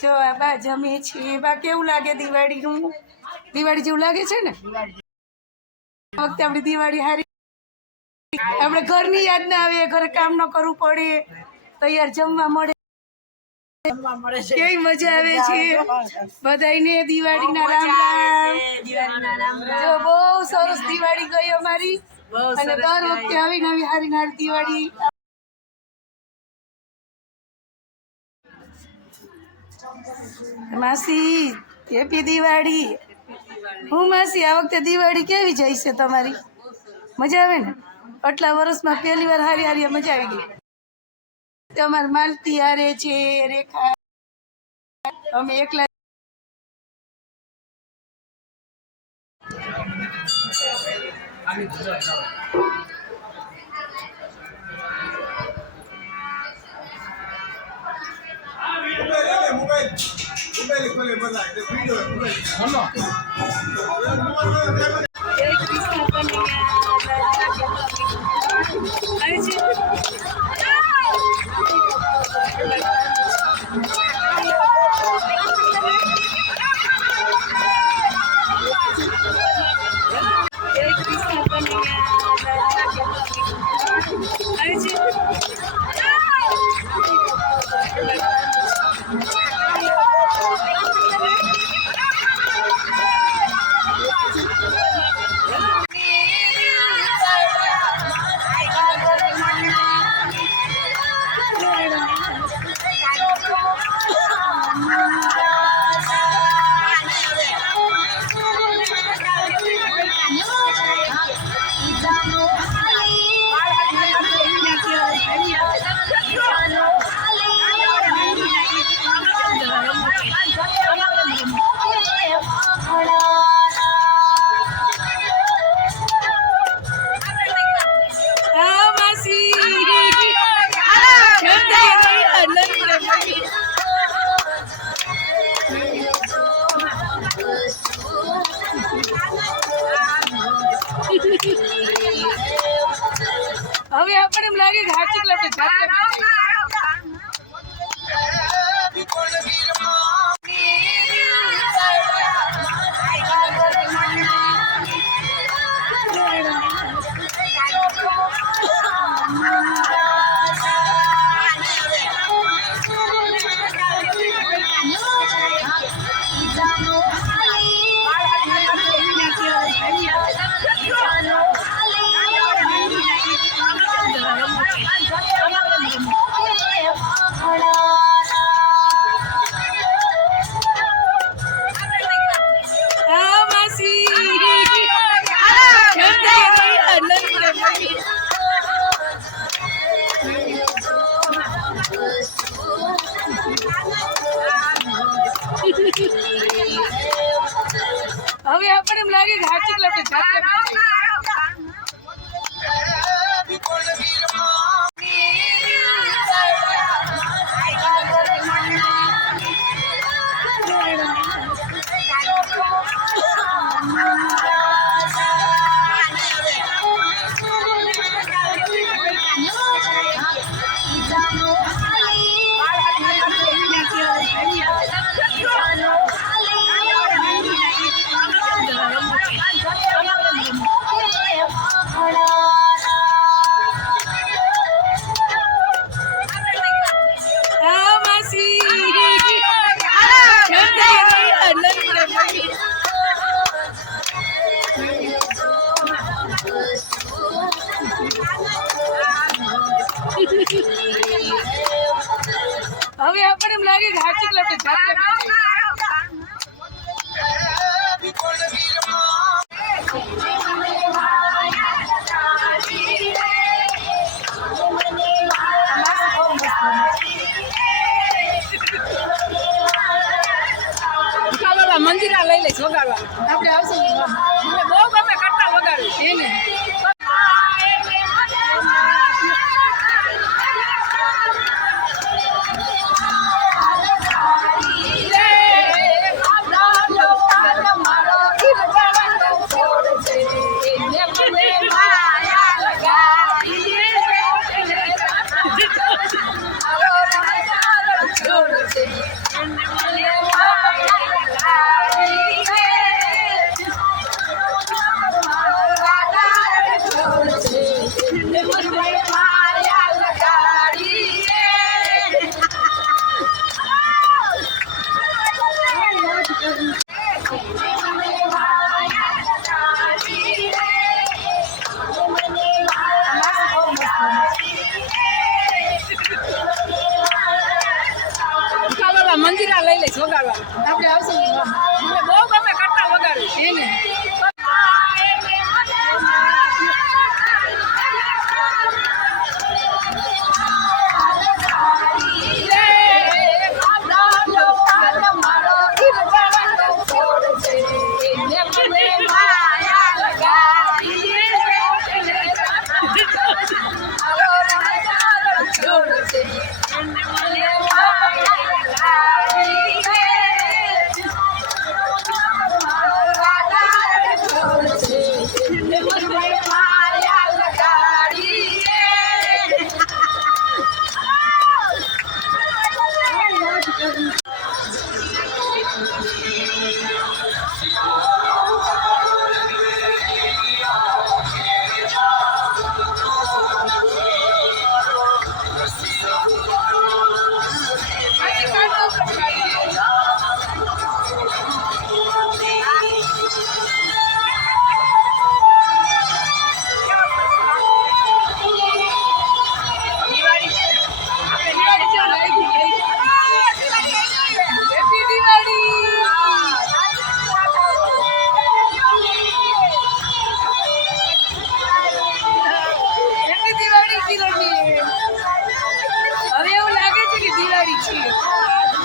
જો આ બા જમે છે બા કેવું લાગે દિવાળીનું દિવાળી જેવું લાગે છે ને? વખતે આપણી દિવાળી હારી. આપણે ઘરની યાદ ના આવે ઘરે કામ ન કરવું પડે. તૈયાર જમવા મળે. કેવી મજા આવે છે. બધાને દિવાળી ના રામ રામ. જો બહુ સરસ દિવાળી ગઈ અમારી. અને દર વખતે આવી નવી હારી નારી દિવાળી. માસી, હેપી દિવાળી. હું માસી, આ વખતે દિવાળી કેવી જાય છે તમારી? મજા આવે ને? આટલા વર્ષમાં પહેલી વાર હારી હારી મજા આવી ગઈ. તમારી માલતી હારે છે, રેખા. અમે એકલા Hello. હવે આપણે એમ લાગે કે હાચી જાતે આપણને એમ લાગે કે હાચી ક્લાસે જાત હા હવે આપણને એમ લાગે કે હાચી ક્લાસે જાતે મંદિરા right.